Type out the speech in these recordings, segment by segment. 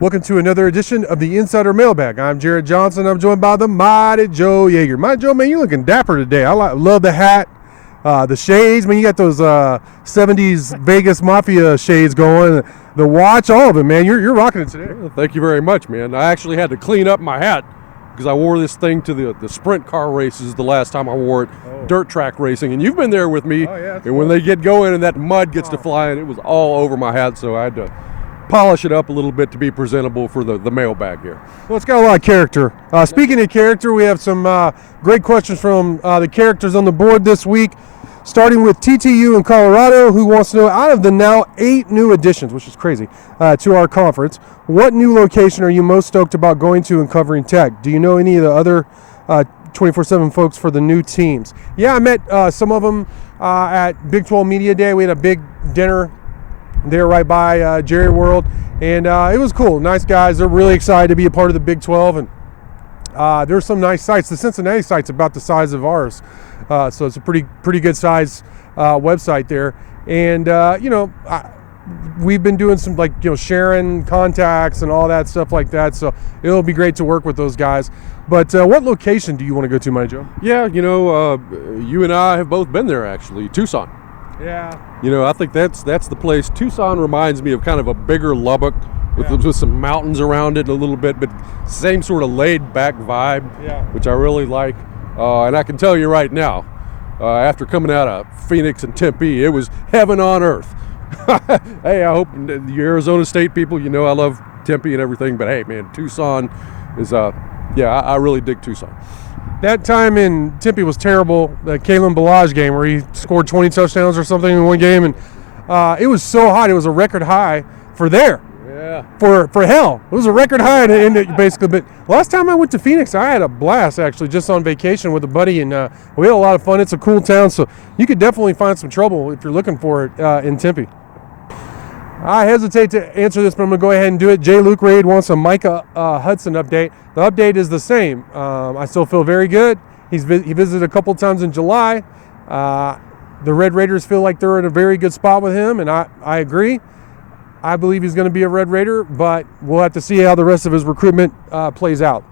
Welcome to another edition of the Insider Mailbag. I'm Jared Johnson. I'm joined by the mighty Joe Yeager. Mighty Joe, man, you looking dapper today. I love the hat, the shades. Man, you got those 70s Vegas Mafia shades going. The watch, all of it, man. You're rocking it today. Well, thank you very much, man. I actually had to clean up my hat because I wore this thing to the sprint car races the last time I wore it, dirt track racing. And you've been there with me. Oh, yeah, and when they get going and that mud gets to flying, it was all over my hat, so I had to polish it up a little bit to be presentable for the mailbag here. Well, it's got a lot of character. Speaking of character, we have some great questions from the characters on the board this week, starting with TTU in Colorado, who wants to know, out of the now 8 new additions, which is crazy, to our conference, what new location are you most stoked about going to and covering Tech? Do you know any of the other 24/7 folks for the new teams? Yeah, I met some of them at Big 12 Media Day. We had a big dinner there right by Jerry World, and it was cool. Nice guys. They're really excited to be a part of the Big 12, and there's some nice sites. The Cincinnati site's about the size of ours, so it's a pretty good size website there. And we've been doing some sharing contacts and all that stuff like that, so it'll be great to work with those guys. But what location do you want to go to, my Joe? Yeah, you and I have both been there, actually. Tucson. Yeah. I think that's the place. Tucson reminds me of kind of a bigger Lubbock with some mountains around it a little bit, but same sort of laid-back vibe, which I really like. And I can tell you right now, after coming out of Phoenix and Tempe, it was heaven on earth. Hey, I hope the Arizona State people, I love Tempe and everything, but hey, man, Tucson is, I really dig Tucson. That time in Tempe was terrible, the Kalen Ballage game where he scored 20 touchdowns or something in one game, and it was so hot. It was a record high for there. Yeah. For hell. It was a record high in it, basically. But last time I went to Phoenix, I had a blast, actually, just on vacation with a buddy, and we had a lot of fun. It's a cool town, so you could definitely find some trouble if you're looking for it in Tempe. I hesitate to answer this, but I'm going to go ahead and do it. Jay Luke Raid wants a Micah Hudson update. The update is the same. I still feel very good. He visited a couple times in July. The Red Raiders feel like they're in a very good spot with him, and I agree. I believe he's going to be a Red Raider, but we'll have to see how the rest of his recruitment plays out.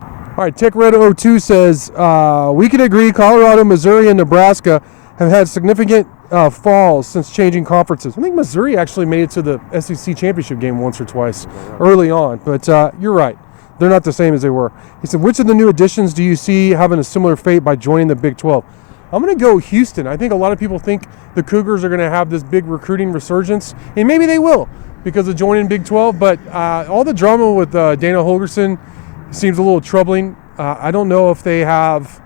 All right, Tech Red 02 says, we can agree Colorado, Missouri, and Nebraska have had significant falls since changing conferences. I think Missouri actually made it to the SEC championship game once or twice early on, but you're right. They're not the same as they were. He said, which of the new additions do you see having a similar fate by joining the Big 12? I'm going to go Houston. I think a lot of people think the Cougars are going to have this big recruiting resurgence, and maybe they will because of joining Big 12, but all the drama with Dana Holgorsen seems a little troubling. I don't know if they have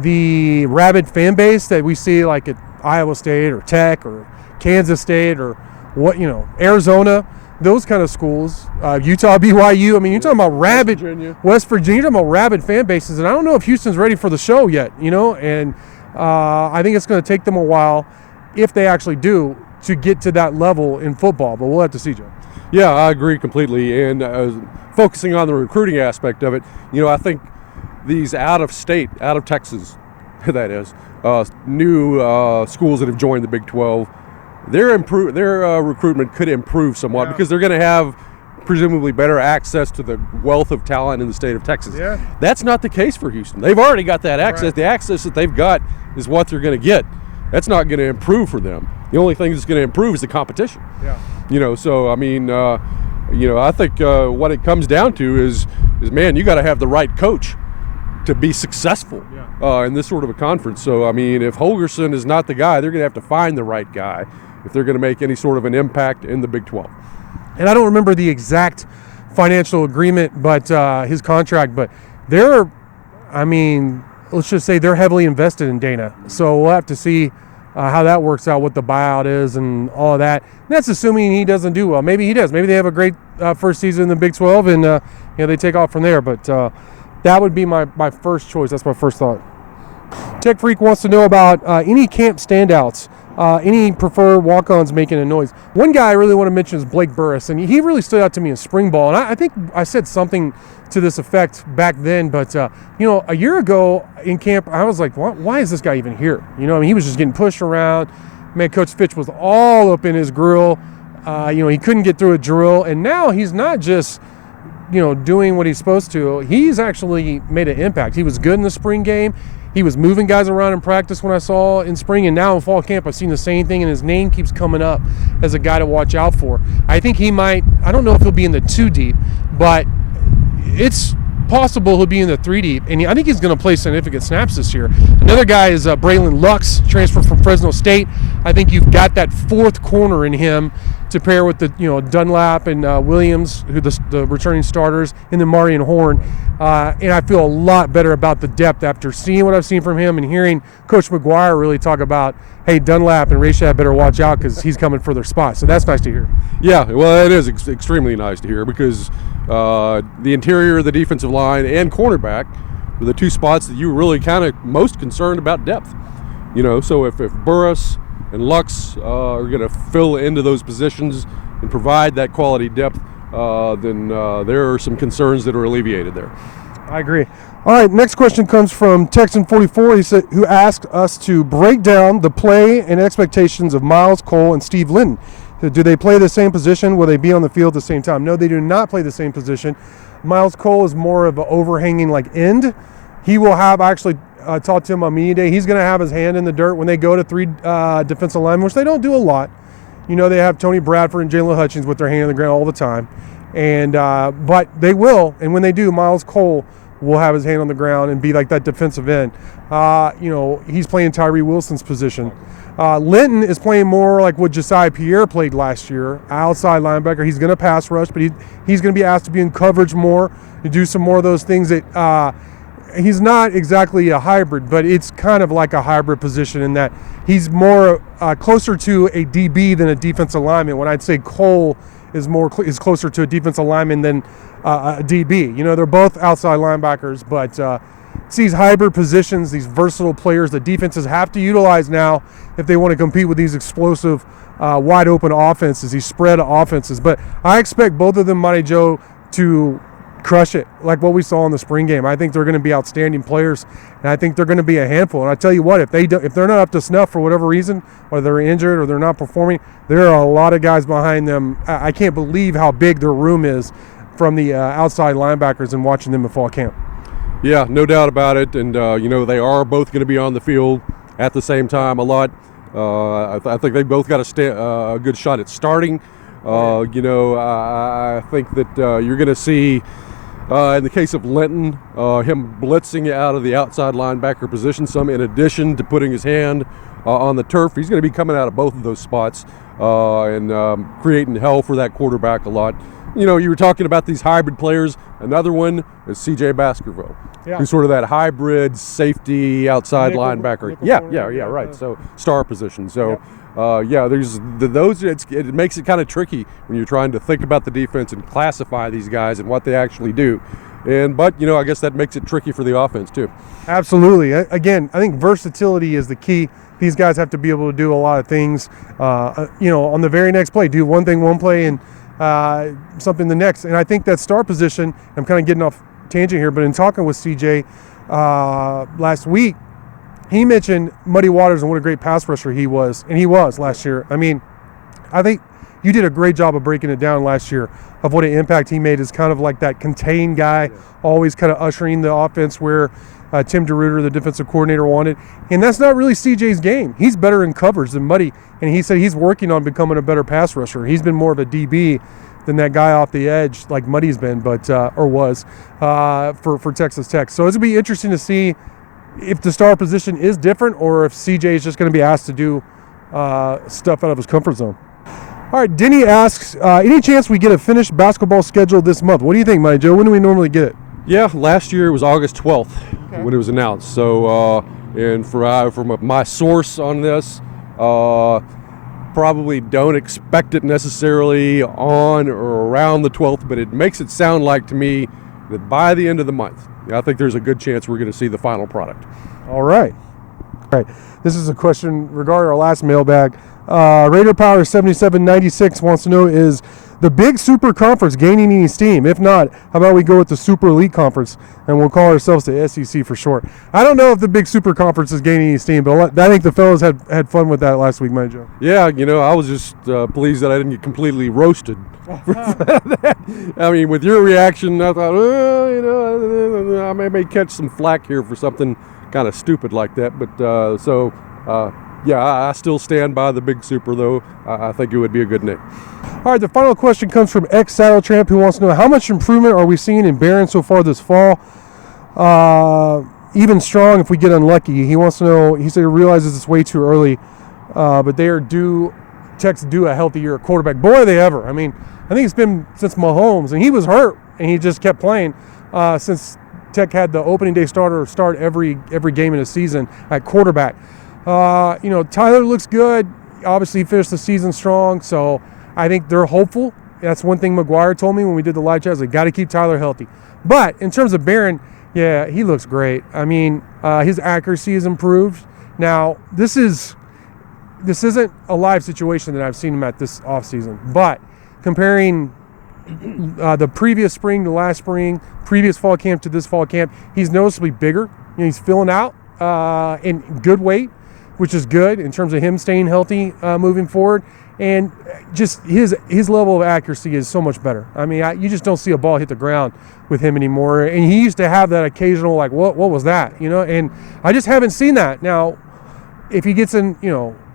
the rabid fan base that we see like at Iowa State or Tech or Kansas State or Arizona, those kind of schools, Utah, BYU. I mean, you're talking about rabid, West Virginia, you're talking about rabid fan bases, and I don't know if Houston's ready for the show yet, and I think it's going to take them a while, if they actually do, to get to that level in football, but we'll have to see, Joe. Yeah, I agree completely, and focusing on the recruiting aspect of it, I think these out of Texas, that is, new schools that have joined the Big 12, their recruitment could improve somewhat because they're going to have presumably better access to the wealth of talent in the state of Texas. Yeah. That's not the case for Houston. They've already got that access. Right. The access that they've got is what they're going to get. That's not going to improve for them. The only thing that's going to improve is the competition. Yeah. So I mean, I think what it comes down to is man, you got to have the right coach to be successful in this sort of a conference. So, I mean, if Holgorsen is not the guy, they're going to have to find the right guy if they're going to make any sort of an impact in the Big 12. And I don't remember the exact financial agreement, but his contract, but let's just say they're heavily invested in Dana. So we'll have to see how that works out, what the buyout is and all of that. And that's assuming he doesn't do well. Maybe he does. Maybe they have a great first season in the Big 12 and they take off from there. But that would be my first choice. That's my first thought. Tech Freak wants to know about any camp standouts, any preferred walk-ons making a noise. One guy I really want to mention is Blake Burris, and he really stood out to me in spring ball. And I think I said something to this effect back then, but a year ago in camp, I was like, why is this guy even here? He was just getting pushed around. Man, Coach Fitch was all up in his grill. He couldn't get through a drill, and now he's not just doing what he's supposed to. He's actually made an impact. He was good in the spring game. He was moving guys around in practice when I saw in spring, and now in fall camp I've seen the same thing, and his name keeps coming up as a guy to watch out for. I think he might, I don't know if he'll be in the 2 deep, but it's possible he'll be in the 3 deep, and I think he's going to play significant snaps this year. Another guy is Braylon Lux, transfer from Fresno State. I think you've got that 4th corner in him to pair with the Dunlap and Williams, who the returning starters, and then Marion Horn. And I feel a lot better about the depth after seeing what I've seen from him and hearing Coach McGuire really talk about, hey, Dunlap and Rashad better watch out because he's coming for their spot. So that's nice to hear. Yeah, well, it is extremely nice to hear because the interior, the defensive line, and cornerback were the 2 spots that you were really kind of most concerned about depth. So if Burris and Lux are going to fill into those positions and provide that quality depth, then there are some concerns that are alleviated there. I agree. All right, next question comes from Texan44. Who asked us to break down the play and expectations of Miles Cole and Steve Linton. Do they play the same position? Will they be on the field at the same time? No, they do not play the same position. Miles Cole is more of an overhanging end. He will have, actually talked to him on media day, he's going to have his hand in the dirt when they go to 3 defensive linemen, which they don't do a lot. They have Tony Bradford and Jalen Hutchins with their hand in the ground all the time. And but they will, and when they do, Miles Cole will have his hand on the ground and be like that defensive end. He's playing Tyree Wilson's position. Linton is playing more like what Josiah Pierre played last year, outside linebacker. He's going to pass rush, but he's going to be asked to be in coverage more, to do some more of those things that he's not exactly a hybrid, but it's kind of like a hybrid position in that he's more closer to a DB than a defensive lineman. When I'd say Cole is closer to a defensive lineman than a DB. They're both outside linebackers, but it's these hybrid positions, these versatile players that defenses have to utilize now if they want to compete with these explosive, wide open offenses, these spread offenses. But I expect both of them, Monty Joe, to crush it like what we saw in the spring game. I think they're going to be outstanding players, and I think they're going to be a handful. And I tell you what, if they're not up to snuff for whatever reason, or they're injured or they're not performing, there are a lot of guys behind them. I can't believe how big their room is from the outside linebackers and watching them in fall camp. Yeah, no doubt about it. And they are both going to be on the field at the same time a lot. I think they both got a good shot at starting. I think that you're going to see, in the case of Linton, him blitzing out of the outside linebacker position some, in addition to putting his hand on the turf. He's going to be coming out of both of those spots and creating hell for that quarterback a lot. You were talking about these hybrid players. Another one is C.J. Baskerville, who's sort of that hybrid safety outside linebacker. Nickel, right. So star position. So. There's those. It makes it kind of tricky when you're trying to think about the defense and classify these guys and what they actually do. But I guess that makes it tricky for the offense too. Absolutely. Again, I think versatility is the key. These guys have to be able to do a lot of things. On the very next play, do one thing one play and something the next. And I think that star position. I'm kind of getting off tangent here, but in talking with CJ last week, he mentioned Muddy Waters and what a great pass rusher he was, and he was last year. I mean, I think you did a great job of breaking it down last year of what an impact he made as kind of like that contained guy, always kind of ushering the offense where Tim DeRuiter, the defensive coordinator, wanted. And that's not really CJ's game. He's better in coverage than Muddy, and he said he's working on becoming a better pass rusher. He's been more of a DB than that guy off the edge like Muddy's been, for Texas Tech. So it's going to be interesting to see if the star position is different or if CJ is just going to be asked to do stuff out of his comfort zone. All right, Denny asks, any chance we get a finished basketball schedule this month? What do you think, Mike Joe? When do we normally get it? Yeah, last year it was August 12th when it was announced. So, and from my source on this, probably don't expect it necessarily on or around the 12th, but it makes it sound like to me that by the end of the month, I think there's a good chance we're going to see the final product. All right. This is a question regarding our last mailbag. Raider Power 7796 wants to know, is the big super conference gaining any steam? If not, how about we go with the super elite conference and we'll call ourselves the SEC for short? I don't know if the big super conference is gaining any steam, but I think the fellas had fun with that last week, Mike Joe. Yeah, I was just pleased that I didn't get completely roasted. I mean, with your reaction, I thought, I may catch some flack here for something kind of stupid like that. But yeah, I still stand by the big super, though. I think it would be a good name. All right, the final question comes from Saddle Tramp, who wants to know, how much improvement are we seeing in Barron so far this fall? Even strong if we get unlucky. He wants to know, he said he realizes it's way too early, but they are Tech's due a healthy year at quarterback. Boy, are they ever. I mean, I think it's been since Mahomes, and he was hurt, and he just kept playing since Tech had the opening day starter start every game in the season at quarterback. Tyler looks good. Obviously, he finished the season strong, so I think they're hopeful. That's one thing McGuire told me when we did the live chat. They got to keep Tyler healthy. But in terms of Barron, yeah, he looks great. I mean, his accuracy has improved. Now, this isn't a live situation that I've seen him at this offseason, but comparing the previous spring to last spring, previous fall camp to this fall camp, he's noticeably bigger. He's filling out in good weight, which is good in terms of him staying healthy moving forward. And just his level of accuracy is so much better. I mean, you just don't see a ball hit the ground with him anymore. And he used to have that occasional, like, what was that? And I just haven't seen that. Now, if he gets in,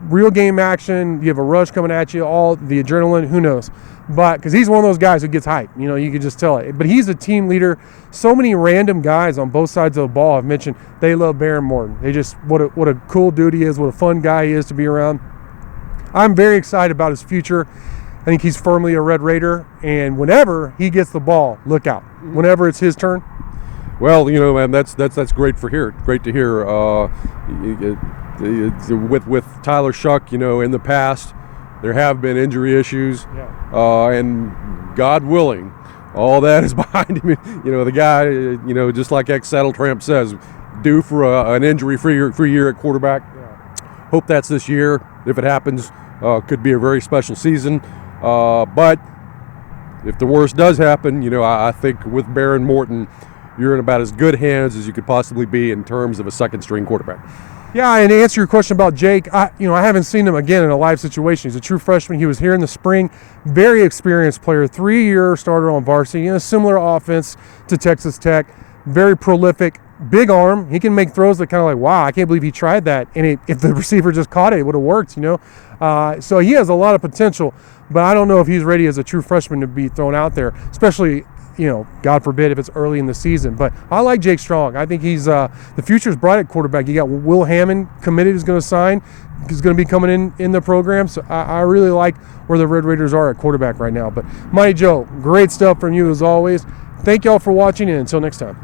real game action, you have a rush coming at you, all the adrenaline, who knows? But because he's one of those guys who gets hype, you can just tell it. But he's a team leader. So many random guys on both sides of the ball I've mentioned, they love Barron Morton. They just, what a cool dude he is, what a fun guy he is to be around. I'm very excited about his future. I think he's firmly a Red Raider, and whenever he gets the ball, look out. Whenever it's his turn. Well, man, that's great to hear. With Tyler Shuck, in the past, there have been injury issues, and God willing, all that is behind him. The guy, just like Saddle Tramp says, due for an injury-free year at quarterback. Yeah. Hope that's this year. If it happens, could be a very special season. But if the worst does happen, I think with Barron Morton, you're in about as good hands as you could possibly be in terms of a second-string quarterback. Yeah, and to answer your question about Jake, I haven't seen him again in a live situation. He's a true freshman. He was here in the spring. Very experienced player, 3-year starter on varsity in a similar offense to Texas Tech. Very prolific, big arm. He can make throws that kind of like, wow, I can't believe he tried that. And if the receiver just caught it, it would have worked, So he has a lot of potential, but I don't know if he's ready as a true freshman to be thrown out there, especially God forbid if it's early in the season. But I like Jake Strong. I think he's the future's bright at quarterback. You got Will Hammond committed, who's going to sign. He's going to be coming in the program. So I really like where the Red Raiders are at quarterback right now. But Mighty Joe, great stuff from you as always. Thank y'all for watching, and until next time.